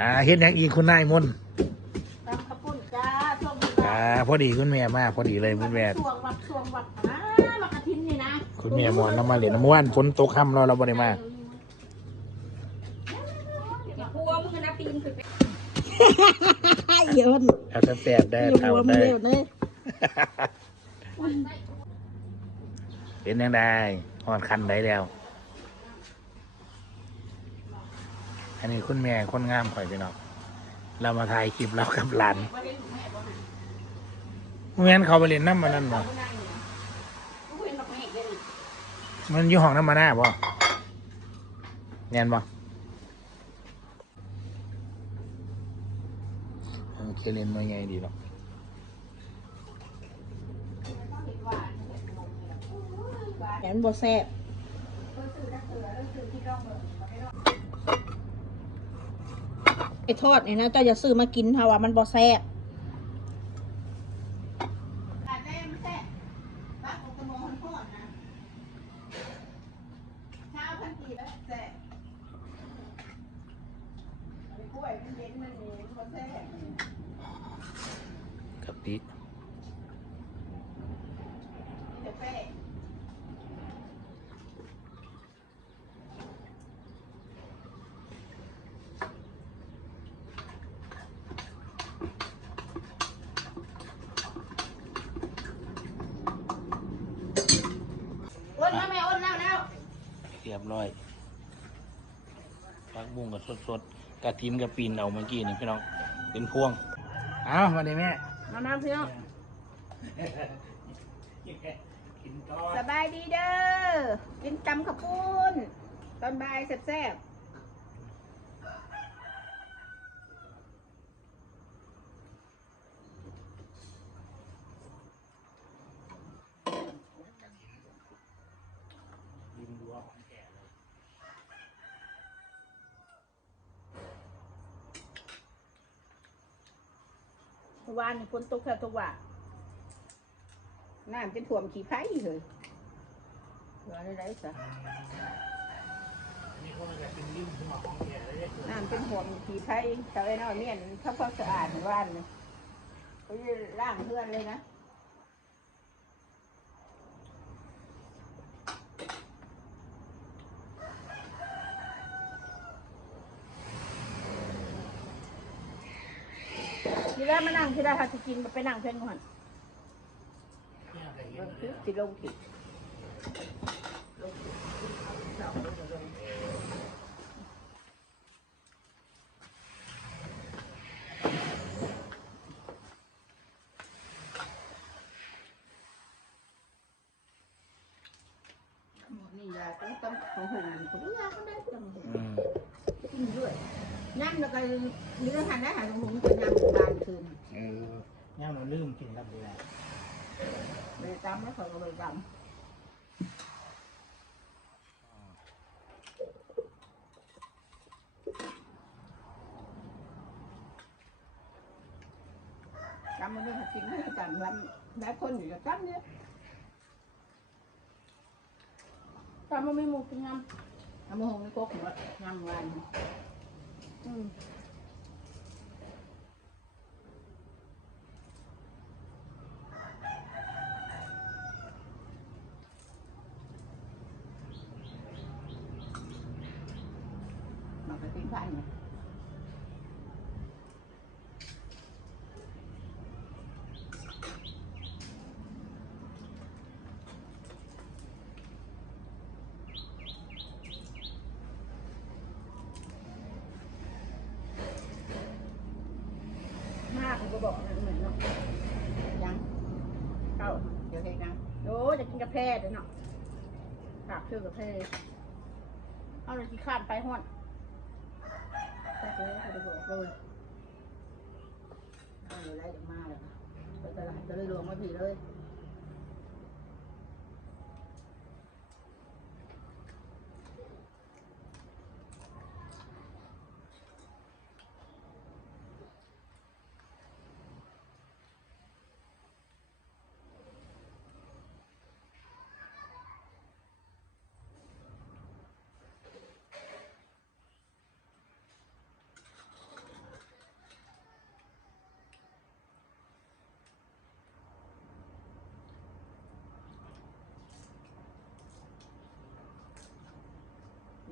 อ่าเฮ็ดหยังอีกคุณนายมนต์ตามขปุ่นจ้าช่วงนี้อ่าพอดีคุณแม่มาพอดีเลยคุณแม่ช่วงวัดช่วงวัดนะมากระทินนี่นะคุณแม่มอนน้ำมาเหรียญน้ำว่านฝนตกค่ำเราเราบ่ได้มาอย่าพัวมึงนะปีนขึ้นไปเยอะเอาแสบๆได้อย่าเท่าพัวมึงได้เร็วเลยเป็นยังได้หอดคันได้แล้ว อันนี้คุณแม่คนงามข่อยพี่น้องเรามาถ่ายคลิปเรากับหลานเมื่อนเขาไปเล่นน้ำมันนั่นบ่มันอยู่ห้องน้ำมาหน้าบ่แน่นบ่เคเลนมาไงดีเนาะแขนบ่แซ่บ ไอ้ทอดนี่นะเจ้าอย่าซื้อมากินเพราะว่ามันบ่แซ่บกะปิเรียบร้อยพักบุ้งกับสดๆกระทิมกับปีนเอาเมื่อกี้นี่พี่น้อง เป็นพวงเอามาดิแม่น้ำน้ำพี่น้องกินก่อสบายดีเด้อ กินตำข้าวปุ้น ตอนบ่ายแซ่บริมรั้วของแก่เลย ๆเมื่อ วานนี่ฝนตกแค่ทุกวันน้ำเป็นถ่วมขี้ไผ่เลยเหลืออะไรซะอันนี้เขาจะเป็นริมหัวของแก่เลยน้ำเป็นถ่วมขี้ไผ่แต่ไอ้น้อยเนี่ยทำความสะอาดเมื่อวานเลยเขาจะล้างเพื่อนเลยนะ ทีแรกมานั่งที่ได้ค่ะจะกินมาไปนั่งเพื่อนก่อนสิลงผิดนี่ยาต้องต้องของหุ่นของยาก็ได้ต้องหุ่นอืมกินด้วย ย่ำแล้วก็เนื้อหันได้หันของหุ่นก็ย่ำบานคืนเออย่ามเราลืมกินครับดูแลเลยจำแล้วเขาก็เลยจำจำมันเรื่องจริงไม่จำแล้วหลายคนอยู่กับจำเนี่ยจำมันไม่หมูกินยำทำมันหงไม่โกกหัวยำวัน อืมมันก็ติดพันเนี่ยมากก็บอกเหมือนเนาะยังเข้าเดี๋ยวเฮ็ดนะโอ้ จะกินกาแฟเดี๋ยวเนาะฝากชื่อกาแฟเอาเลยที่ข้านไปห้อนแรกเลยเขาจะบอกเลยเอาเลยไล่จากมาเลยไปตลาดจะเลยรวมมาผีเลย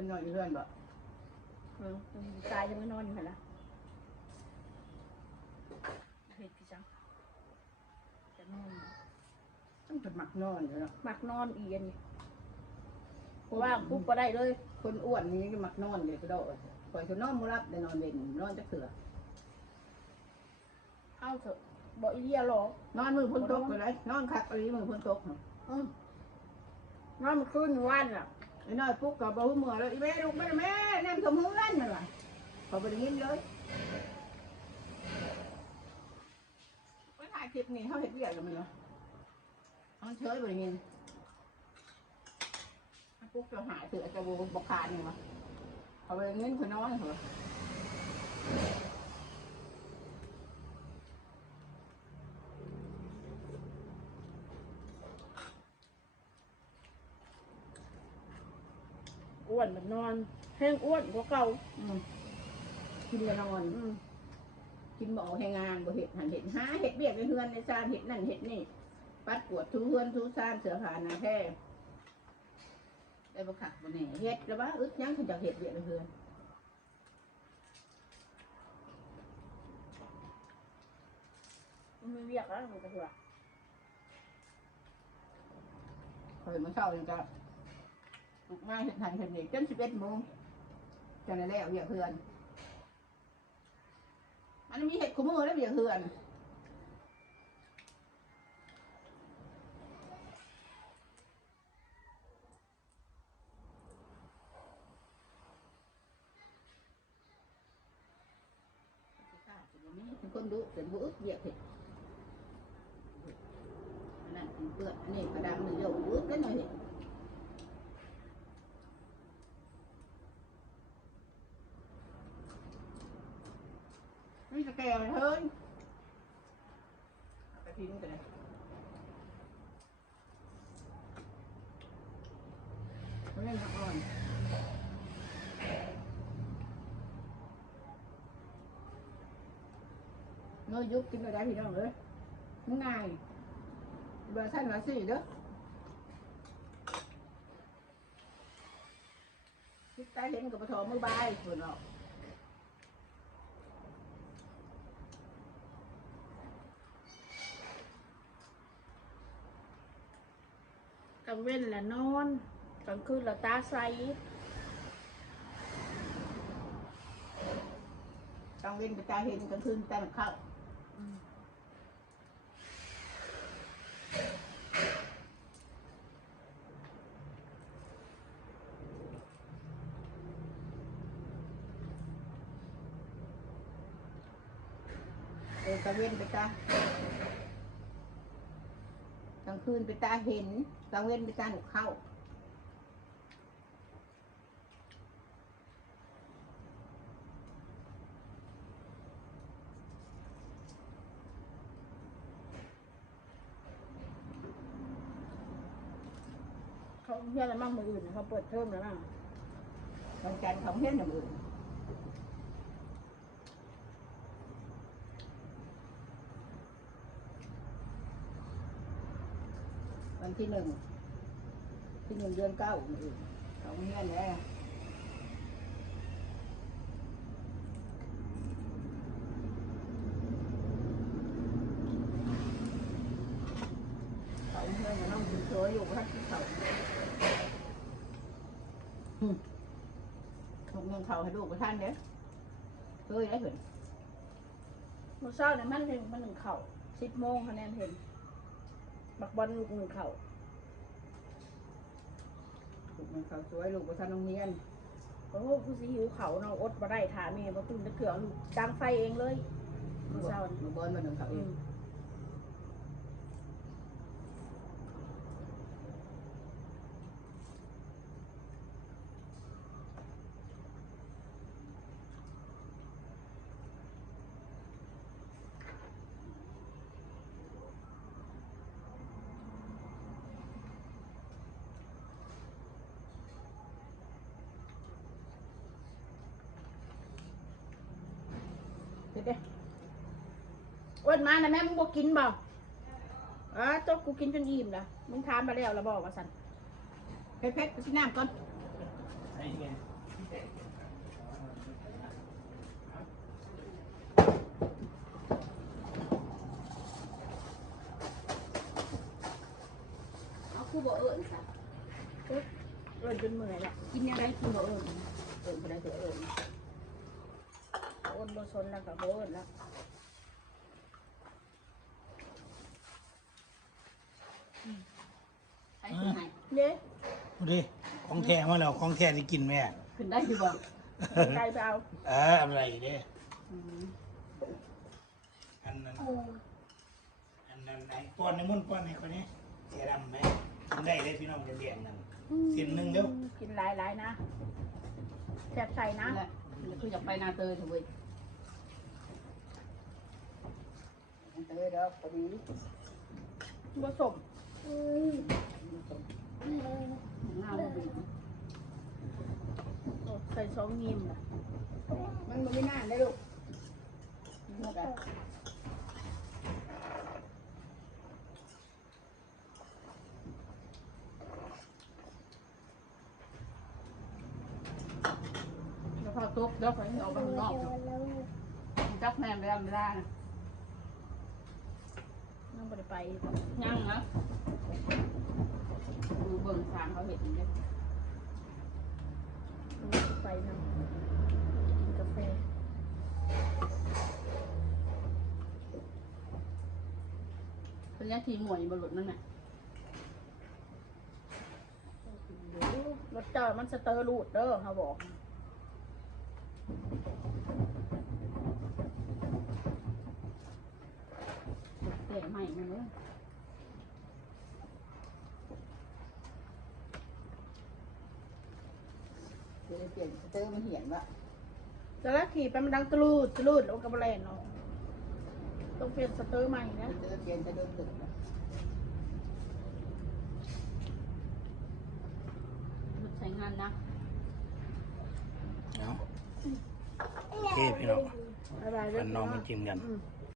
อนนอนอยู่เพื่อนบ่เออตายยังไม่นอนอยู่หันละเห็ดพี่จังจะนอนต้องเป็นหมักนอนอยู่เนาะมักนอนอีอันนี้เพราะว่าปุ๊บก็ได้เลย คนอ้วนนี้ก็หมักนอนเลยก็ได้คอยจะนอนมุรับแต่นอนเด่นนอนจะเถื่อเอาเถอะบอกอีเดียหรอกนอนมือพ้นตกไปเลยนอนคักอะไรมือพ้นตกอืมนอนมันขึ้นวันอะ ไอ้น้อยปุ๊กกับบ่หูเมื่อแล้วอีแม่ลูกแม่แม่นั่นสมหูนั่นน่ะล่ะพอไปได้ยินเลยไปถ่ายคลิปนี้เขาเห็นเรียกกันมั้ยเนาะเขาเฉยไปได้ยินปุ๊กจะหายเถื่อจะบูบกขาดนี่วะเขาไปเงินคนน้อยเหรอ วนมันนอน แห้งอ้วนกว่าเก่าอืมกินแล้วนอน อืมกินบ่ออกให้งานบ่เห็ดหันเห็ดหาเห็ดเบียกในเฮือนในซานเห็ดนั่นเห็ดนี่ ปัดกวดทูเฮือนทูซานเสือผาหนาแท้ได้บ่ขักบ่แน่เห็ดแล้วว่าอึดยังเขาจะเห็ดเบียกในเฮือนมันไม่เรียกแล้วมันก็เถอะ คอยมาเช้ายังก็ ลุกไมาเห็ดหันเห็ดนี่จนสิบเอ็ดโมงจังได้แล้วเบียเฮือน มันมีเห็ดคู่มือแล้วเบียเฮือนคนดุเป็นบุอึกเหยียบเห็ดนนั้นเป็นเปลือกอันนี้กระดังหนึ่งโยกอึกได้หน่อย เห็ดนี่จะแก่ไปเฮ้ยเอาไปทิ้งไปเลยเล่นผักอ่อนเงยยุบกินไปได้พี่น้องเลยมึงไงเบอร์สั้นมาสี่เด้อคิดตาเห็นกับปฐมมือบายคนออก ลางเว้นละนอนกลางคืนละตาใสกลางเว้นไปตาเห็นกลางคืนตาเข้าเออกลางเว้นไปตา ลางคืนไปตาเห็นกลางเว้นไปตาหนูเข้าเขาเพื่อนอะไรมั่งมืออื่นนะเขาเปิดเทอมแล้วมั่งวันจันทร์ของเฮี้ยนอย่างอื่น วันที่หนึ่งที่หนึ่งเดือนเก้าอย่างอื่นเของเฮี้ยนแล้วเขาเฮี้ยนจะต้องกินโชยอยู่พักที่เขาอืมลงเงินเขาให้ลูกกับท่านเด้อเคยได้เห็นเมื่อเช้าเนี่ยมันเห็นมันหนึ่งเข่าสิบโมงคะแนนเห็น บักบอลลูกหนึ่งเข่าลูกเงินเขาสวยลูกกับท่านโรงเรียนโอ้ผู้สิหิวเขาเนาะอดมาได้ถาแม่มาตื่นตะเกือลูกจ้างไฟเองเลยเมื่อเช้าหนี่นูบอลมาหนึ่งเขาเออืง เห็นเด้อ้วนมานะแม่มึงบอกกินบ่อ๋อจกกูกินจนอิ่มละมึงทานมาแล้วแล้วบอกว่าสันเพชรเพชรไปที่น้ำก่อนไอ้ไงเอาคู่บ่เอิญค่ะเอินจนเมื่อยละกินยังไงกินบ่เอิญเอิญบ่ได้ตัวเอิญโอน บสนแล้วก็โบนแล้วใครขึ้นไหนเย้ดูดิของแท้มาแล้วของแท้ที่กินแม่ขึ้นได้ที่บ่ไกลไปเอาเอออะไรเด้อืมอันนั้นอันนั้นไอ้ป้อนในมุ่นป้อนในคนนี้เสียดำไหมกินได้เลยพี่น้องจะเลี้ยงนั่นสิ้นหนึ่งเดียวกินหลายหลายๆนะแซ่บใส่นะนั่นแหละแล้วคืออยากไปนาเตยเถอะเว้ยนา เตยเด้อพอดีผสมหน้าบ่ดีโอ้ใส่สองยิมน่ะมันบ่มีหน้าได้ลูกนี่ก็แล้วพอตุ๊บแล้วไปเอาไปข้างนอกจับแม่ไปทำไม่ได้นะ น้องบ่ไปไปยังนะดูเบิ่งทางเขาเห็นเลยน้องบ่ไปไปนะกินกาแฟเป็นยาทีหมวยบนรถนั่นน่ะรถเจ้ามันสเตอร์รูดเด้อเขาบอก เตะใหม่มาเลยเดี๋ยวเปลี่ยนสเตอร์มันเหี่ยนวะแล้วก็ขี่ไปมันดังตะลูดตะลูดแล้วก็บแลนเนาะต้องเปลี่ยนสเตอร์ใหม่นะสเตอร์เปลี่ยนจะโดนตึกวะมันใช้งานนะเอาโอเคพี่น้องบ๊ายบายเด้มันน้องมันกินกัน อืม